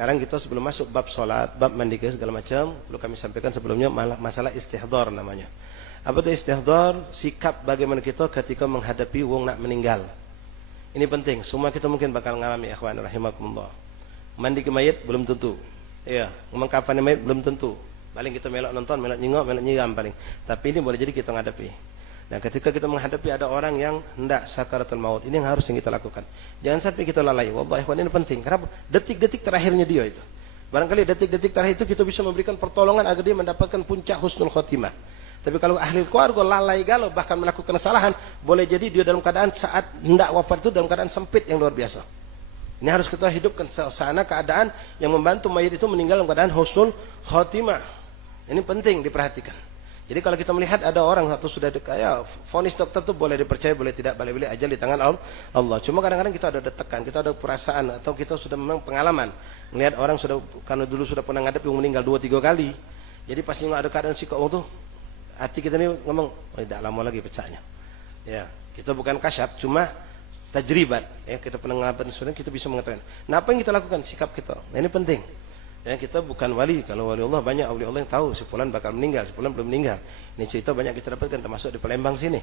Sekarang kita sebelum masuk bab sholat, bab mandi segala macam, perlu kami sampaikan sebelumnya masalah istihdar namanya. Apa itu istihdar? Sikap bagaimana kita ketika menghadapi wong nak meninggal. Ini penting, semua kita mungkin bakal ngalami, ikhwan rahimakumullah. Mandi ke mayit belum tentu. Iya, mengkafani mayit belum tentu. Paling kita melok nonton, melok nyengok, melok nyiram paling. Tapi ini boleh jadi kita menghadapi. Nah, ketika kita menghadapi ada orang yang hendak sakaratul maut, ini yang harus kita lakukan. Jangan sampai kita lalai. Wallahi ikhwan, ini penting. Kenapa? Detik-detik terakhirnya dia itu. Barangkali detik-detik terakhir itu kita bisa memberikan pertolongan agar dia mendapatkan puncak husnul khotimah. Tapi kalau ahli keluarga lalai galau bahkan melakukan kesalahan, boleh jadi dia dalam keadaan saat hendak wafat itu dalam keadaan sempit yang luar biasa. Ini harus kita hidupkan suasana keadaan yang membantu mayit itu meninggal dalam keadaan husnul khotimah. Ini penting diperhatikan. Jadi kalau kita melihat ada orang atau sudah ya, vonis dokter itu boleh dipercaya, boleh tidak, boleh ajal di tangan Allah. Cuma kadang-kadang kita ada tekan, kita ada perasaan, atau kita sudah memang pengalaman melihat orang sudah, karena dulu sudah pernah ngadep yang meninggal 2-3 kali. Jadi pas nggak ada keadaan sikap tuh, hati kita ini ngomong, oh tidak lama lagi pecahnya. Ya, kita bukan kasyaf, cuma tajribat. Ya, kita pernah ngalamin sebenarnya kita bisa mengetahui. Nah, apa yang kita lakukan? Sikap kita. Nah, ini penting. Ya, kita bukan wali. Kalau wali Allah banyak wali Allah yang tahu si fulan bakal meninggal, si fulan belum meninggal. Ini cerita banyak kita dapatkan termasuk di Palembang sini.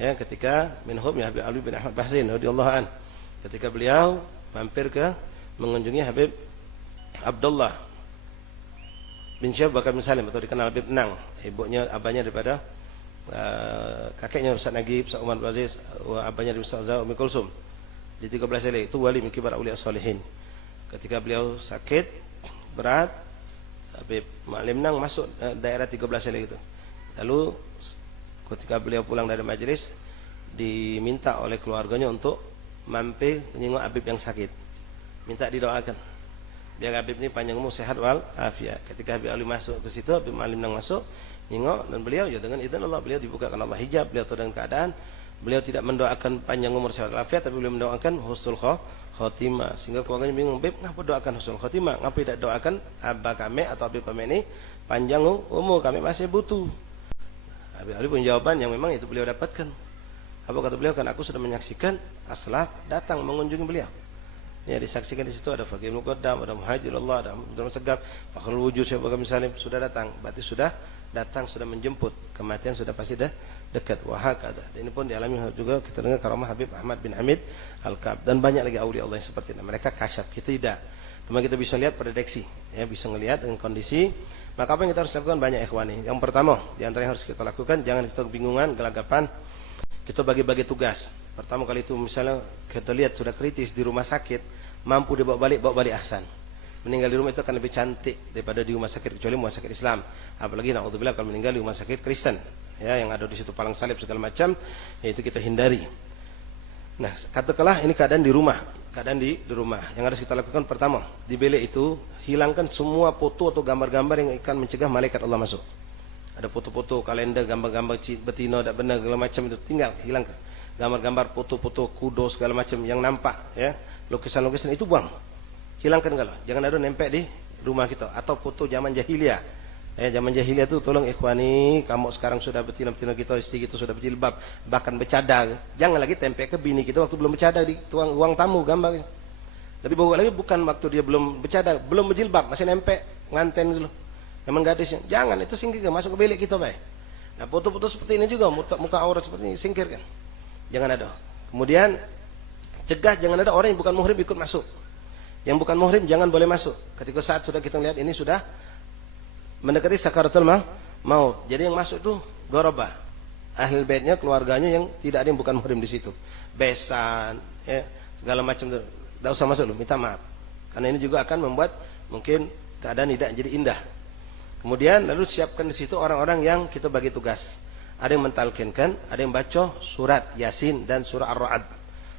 Ya, ketika minhum ya Habib Ali bin Ahmad Bahzin radhiyallahu an. Ketika beliau mampir ke mengunjungi Habib Abdullah bin Syekh Bakar bin Salim atau dikenal Habib Nang, ibunya abahnya daripada kakeknya Ustaz Nagib, Ustaz Umar bin Aziz, abahnya dari Ustaz Umi Kulsum. Di 13 Sele itu wali min kibar auliya sholihin. Ketika beliau sakit berat, Habib Ma'lim Nang masuk daerah 13 Sele itu. Lalu ketika beliau pulang dari majelis, diminta oleh keluarganya untuk mampir menyengok Habib yang sakit. Minta didoakan biar Habib ini panjang umur, sehat wal afiat. Ketika Habib Ali masuk ke situ, Habib Ma'lim Nang masuk nyengok, dan beliau ya dengan izin Allah, beliau dibukakan Allah hijab, beliau tahu dengan keadaan. Beliau tidak mendoakan panjang umur sehat wal afiat, tapi beliau mendoakan husnul khotimah. Sehingga keluarganya bingung, Beb, ngapa doakan husnul khotimah? Ngapa tidak doakan abah kami atau Habib kami ini panjang umur, kami masih butuh. Habib Ali punya jawaban yang memang itu beliau dapatkan. Apa kata beliau? Kan aku sudah menyaksikan aslaf datang mengunjungi beliau. Ya, disaksikan di situ ada Faqih Ibnu Qaddam, ada Muhajirullah, ada Abdul Segaf, Fakhrul Wujud Syekh Bakar bin Salim sudah datang. Berarti sudah datang, sudah menjemput. Kematian sudah pasti dah dekat. Wahakada. Ini pun dialami juga kita dengar karamah Habib Ahmad bin Hamid Al-Ka'ab dan banyak lagi aulia Allah yang seperti ini. Mereka kasyaf, kita tidak. Cuma kita bisa lihat prediksi, ya, bisa melihat dengan kondisi. Maka apa yang kita harus lakukan? Banyak ikhwani. Yang pertama, di antara yang harus kita lakukan, jangan kita bingungan, gelagapan. Kita bagi-bagi tugas. Pertama kali itu misalnya kita lihat sudah kritis di rumah sakit, mampu dibawa balik, bawa balik ahsan. Meninggal di rumah itu akan lebih cantik daripada di rumah sakit, kecuali rumah sakit Islam. Apalagi naudzubillah kalau meninggal di rumah sakit Kristen, ya, yang ada di situ palang salib segala macam, yaitu kita hindari. Nah, katakanlah ini keadaan di rumah, keadaan di rumah. Yang harus kita lakukan pertama, di bilik itu hilangkan semua foto atau gambar-gambar yang akan mencegah malaikat Allah masuk. Ada foto-foto, kalender, gambar-gambar betina, tak benar segala macam itu tinggal, hilangkan. Gambar-gambar, foto-foto kudo segala macam yang nampak, ya, lukisan-lukisan itu buang. Hilangkan kalau. Jangan ada nempel di rumah kita atau foto zaman jahiliyah. Zaman jahiliyah itu tolong ikhwani, kamu sekarang sudah betina-betina kita, istri kita sudah berjilbab, bahkan bercadar. Jangan lagi tempel ke bini kita waktu belum bercadar di ruang tamu gambarnya. Lebih bagus lagi bukan waktu dia belum bercadar, belum berjilbab, masih nempel nganten dulu. Memang gadisnya. Jangan, itu singkirkan, masuk ke bilik kita baik. Nah, foto-foto seperti ini juga, muka aurat seperti ini singkirkan. Jangan ada. Kemudian cegah jangan ada orang yang bukan muhrim ikut masuk. Yang bukan muhrim jangan boleh masuk. Ketika saat sudah kita lihat ini sudah mendekati sakaratul maut. Jadi yang masuk itu gorobah. Ahli baitnya, keluarganya yang tidak ada yang bukan muhrim di situ. Besan, ya, segala macam. Tidak usah masuk dulu, minta maaf. Karena ini juga akan membuat mungkin keadaan tidak jadi indah. Kemudian lalu siapkan di situ orang-orang yang kita bagi tugas. Ada yang mentalkinkan, ada yang baca surat Yasin dan surah Ar-Ra'd.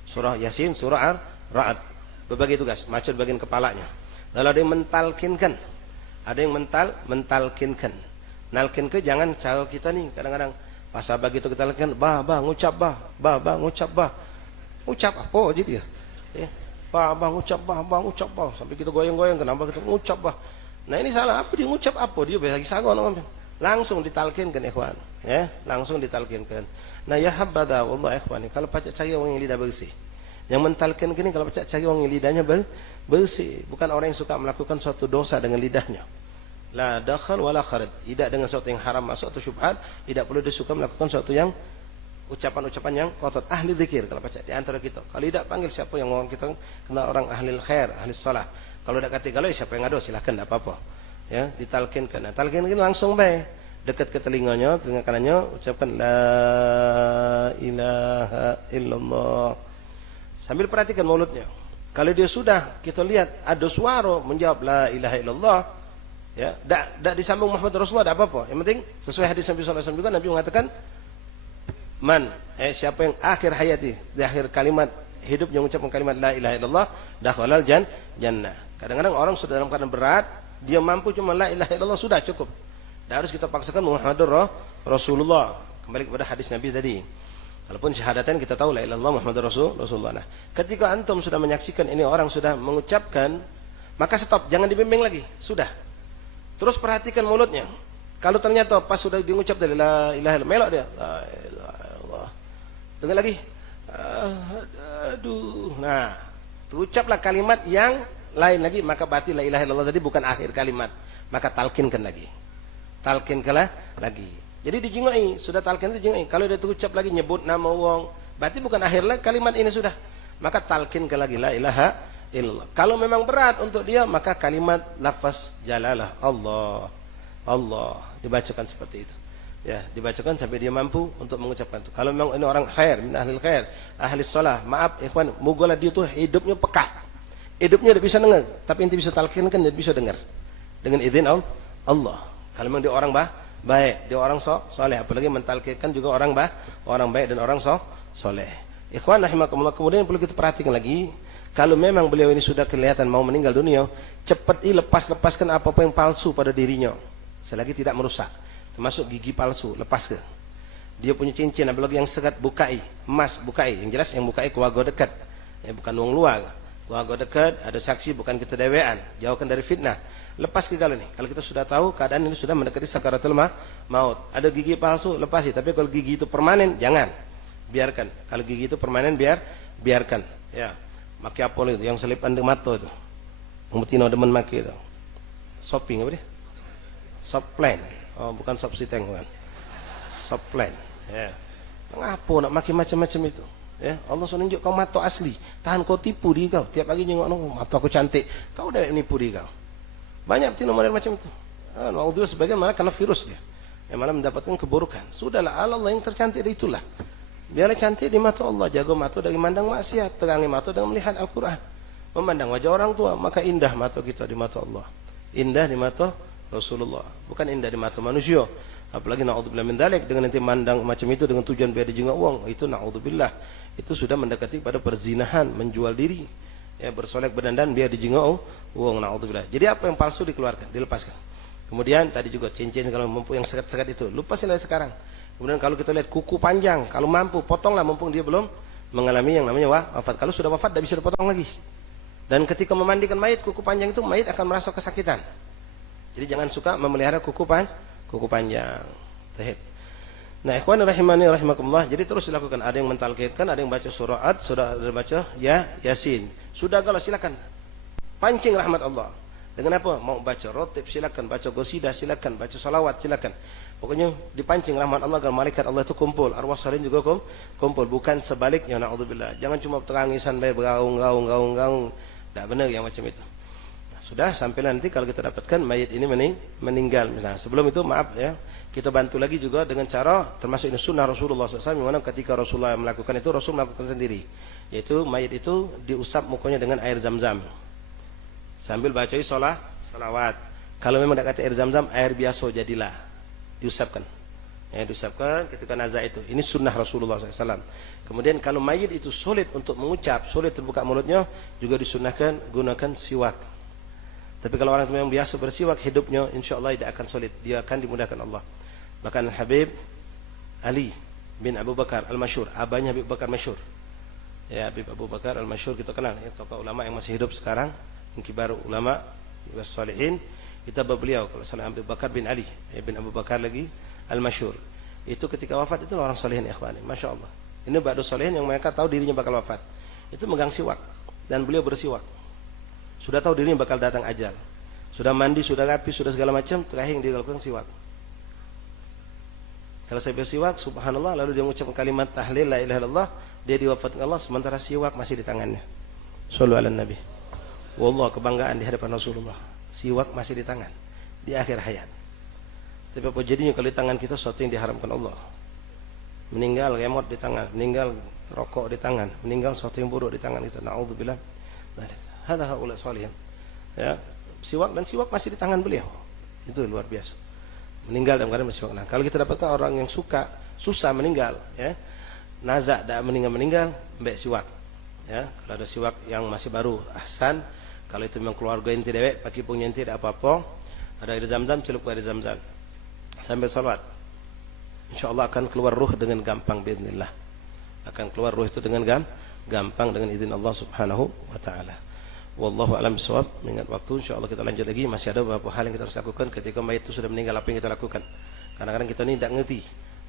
Surah Yasin, surah Ar-Ra'd. Berbagi tugas, baca bagian kepalanya. Lalu ada yang mentalkinkan. Ada yang mentalkinkan. Nalkinkan jangan cara kita nih kadang-kadang pas bagi itu kita lakukan, bah ngucap bah ngucap bah. Ngucap apa gitu ya? Ya. Bah ngucap bah sampai kita goyang-goyang kenapa kita ngucap bah. Nah ini salah, apa dia ngucap apa? Dia lagi sagon langsung ditalkinkan ikhwan, ya, langsung ditalkinkan. Nah ya habada wallah ikhwan, kalau pacak cari orang yang lidah bersih. Yang mentalkinkan ini kalau pacak cari orang yang lidahnya bersih, bukan orang yang suka melakukan suatu dosa dengan lidahnya. La dakhal wala kharaj, tidak dengan sesuatu yang haram masuk atau syubhat, tidak perlu disuka melakukan sesuatu yang ucapan-ucapan yang kotor. Ahli zikir kalau baca di antara kita. Kalau tidak panggil siapa yang orang kita kenal orang ahli khair, ahli salah. Kalau tidak kata galau siapa yang ngado silakan tidak apa-apa. Ya, ditalkinkan. Nah, talkinkan langsung baik. Dekat ke telinganya, telinga kanannya ucapkan la ilaha illallah. Sambil perhatikan mulutnya. Kalau dia sudah kita lihat ada suara menjawab la ilaha illallah, ya, tak disambung Muhammad Rasulullah tak apa-apa. Yang penting sesuai hadis Nabi sallallahu alaihi wasallam juga Nabi mengatakan siapa yang akhir hayati, di akhir kalimat hidupnya mengucapkan kalimat la ilaha illallah, dakhalal jannah. Kadang-kadang orang sudah dalam keadaan berat, dia mampu cuma la ilaha illallah sudah cukup. Tidak harus kita paksakan Muhammadur Rasulullah. Kembali kepada hadis Nabi tadi. Walaupun syahadatan kita tahu la ilaha illallah Muhammadur Rasulullah. Nah, ketika antum sudah menyaksikan ini orang sudah mengucapkan, maka stop, jangan dibimbing lagi. Sudah. Terus perhatikan mulutnya. Kalau ternyata pas sudah diucap dari la ilaha illallah, melok dia. La ilaha illallah. Dengar lagi. Aduh. Nah, terucaplah kalimat yang lain lagi, maka berarti la ilaha illallah tadi bukan akhir kalimat. Maka talkinkan lagi. Talkinkanlah lagi. Jadi dijingai, sudah talkin itu dijingai. Kalau dia terucap lagi nyebut nama wong, berarti bukan akhir kalimat ini sudah. Maka talkinkan lagi la ilaha illallah. Kalau memang berat untuk dia, maka kalimat lafaz jalalah Allah. Allah dibacakan seperti itu. Ya, dibacakan sampai dia mampu untuk mengucapkan itu. Kalau memang ini orang khair, min ahli khair, ahli shalah, maaf ikhwan, moga dia tuh hidupnya peka. Hidupnya tidak bisa dengar, tapi inti bisa talkinkan dan bisa dengar. Dengan izin Allah. Kalau memang dia orang baik, dia orang soleh, apalagi mentalkinkan juga orang baik dan orang soleh. Ikhwan rahimakumullah, kemudian perlu kita perhatikan lagi, kalau memang beliau ini sudah kelihatan mau meninggal dunia, cepat lepaskan apa-apa yang palsu pada dirinya, selagi tidak merusak, termasuk gigi palsu, lepas ke. Dia punya cincin, apalagi yang sekat bukai, emas bukai, yang jelas yang bukai keluarga dekat, ya bukan wong luar. Keluarga dekat, ada saksi, bukan kita dewean, jauhkan dari fitnah. Lepas ke galau nih. Kalau kita sudah tahu keadaan ini sudah mendekati sakaratul maut. Ada gigi palsu, lepasi. Tapi kalau gigi itu permanen, jangan. Biarkan. Kalau gigi itu permanen, biarkan. Ya. Makiapol itu yang selipan di mata itu. Mutino demen maki itu. Shopping apa dia? Soplan. Oh, bukan subsiteng bukan. Soplan. Ya. Mengapa nak maki macam-macam itu? Ya, Allah sudah tunjuk kau mata asli. Tahan kau tipu di kau. Tiap pagi jengok mata aku cantik. Kau dah nipu di kau. Banyak betina model macam itu. Alhamdulillah sebagian malah karena virus dia. Yang malah mendapatkan keburukan. Sudahlah Allah yang tercantik itulah. Biarlah cantik di mata Allah. Jaga mata dari mandang maksiat. Terangi mata dengan melihat Al-Quran. Memandang wajah orang tua. Maka indah mata kita di mata Allah. Indah di mata Rasulullah. Bukan indah di mata manusia. Apalagi na'udzubillah min dzalik, dengan nanti mandang macam itu dengan tujuan biar dijenguk uang. Itu na'udzubillah. Itu sudah mendekati pada perzinahan. Menjual diri. Ya, bersolek berdandan biar dijenguk uang, na'udzubillah. Jadi apa yang palsu dikeluarkan, dilepaskan. Kemudian tadi juga cincin kalau mampu yang sekat-sekat itu, lupasin dari sekarang. Kemudian kalau kita lihat kuku panjang, kalau mampu potonglah mumpung dia belum mengalami yang namanya wafat. Kalau sudah wafat tidak bisa dipotong lagi. Dan ketika memandikan mayit, kuku panjang itu mayit akan merasa kesakitan. Jadi jangan suka memelihara kuku panjang. Nah, ikhwan rahimani rahimakumullah, jadi terus dilakukan. Ada yang mentalkinkan, ada yang baca surat, sudah ada baca Yasin. Sudah galau silakan. Pancing rahmat Allah. Dengan apa? Mau baca rotib silakan, baca qasidah silakan, baca salawat silakan. Pokoknya dipancing rahmat Allah agar malaikat Allah itu kumpul, arwah salihin juga kumpul, bukan sebaliknya, naudzubillah. Jangan cuma terangisan baik gaung. Tidak benar yang macam itu. Nah, sudah sampai nanti kalau kita dapatkan mayit ini meninggal. Nah, sebelum itu maaf ya. Kita bantu lagi juga dengan cara, termasuk ini sunnah Rasulullah SAW, yang mana ketika Rasulullah melakukan itu, Rasul melakukan sendiri. Yaitu mayit itu diusap mukanya dengan air zam-zam. Sambil baca salawat. Kalau memang tidak kata air zam-zam, air biasa jadilah. Diusapkan. Ya, diusapkan ketika nazar itu. Ini sunnah Rasulullah SAW. Kemudian kalau mayit itu sulit untuk mengucap, sulit terbuka mulutnya, juga disunnahkan gunakan siwak. Tapi kalau orang yang biasa bersiwak hidupnya, insya Allah tidak akan sulit. Dia akan dimudahkan Allah. Bahkan Habib Ali bin Abu Bakar Al-Masyhur, abahnya Habib Bakar Masyhur. Ya, Habib Abu Bakar Al-Masyhur kita kenal, ya, tokoh ulama yang masih hidup sekarang, kibar ulama wassalihin. Kita beliau kalau salah Habib Bakar bin Ali, bin Abu Bakar lagi Al-Masyhur. Itu ketika wafat itu orang salihin ikhwani, Masya Allah. Ini ba'du salihin yang mereka tahu dirinya bakal wafat. Itu megang siwak dan beliau bersiwak. Sudah tahu dirinya bakal datang ajal. Sudah mandi, sudah rapi, sudah segala macam, terakhir yang dia lakukan siwak. Kalau saya bersiwak, subhanallah, lalu dia mengucapkan kalimat tahlil la ilaha illallah, dia diwafatkan Allah sementara siwak masih di tangannya. Shallu ala nabi. Wallah, kebanggaan di hadapan Rasulullah. Siwak masih di tangan di akhir hayat. Tapi apa jadinya kalau di tangan kita sesuatu yang diharamkan Allah? Meninggal remote di tangan, meninggal rokok di tangan, meninggal sesuatu yang buruk di tangan kita. Nauzubillah. Hadza haula shalihin. Ya, siwak dan siwak masih di tangan beliau. Itu luar biasa. Meninggal dalam keadaan bersiwak. Nah, kalau kita dapatkan orang yang susah meninggal, ya. Nazak dak meninggal, mbek siwak. Ya, kalau ada siwak yang masih baru, ahsan. Kalau itu memang keluarga inti dewek, pakai punya inti tidak apa-apa. Ada air zam-zam, celup air zam-zam. Sambil salat. Insyaallah akan keluar ruh dengan gampang biidznillah. Akan keluar ruh itu dengan gampang dengan izin Allah Subhanahu wa taala. Wallahu a'lam bishawab. Mengingat waktu, insyaallah kita lanjut lagi. Masih ada beberapa hal yang kita harus lakukan ketika mayit itu sudah meninggal, apa yang kita lakukan. Kadang-kadang kita ini tidak ngerti.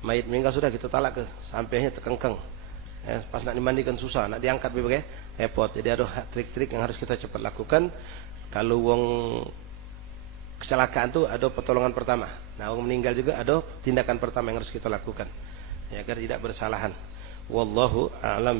Mayit meninggal sudah kita talak ke sampainya terkengkeng. Ya, pas nak dimandikan susah, nak diangkat berbagai repot. Jadi ada trik-trik yang harus kita cepat lakukan. Kalau wong kecelakaan itu ada pertolongan pertama. Nah, wong meninggal juga ada tindakan pertama yang harus kita lakukan. Ya, agar tidak bersalahan. Wallahu a'lam.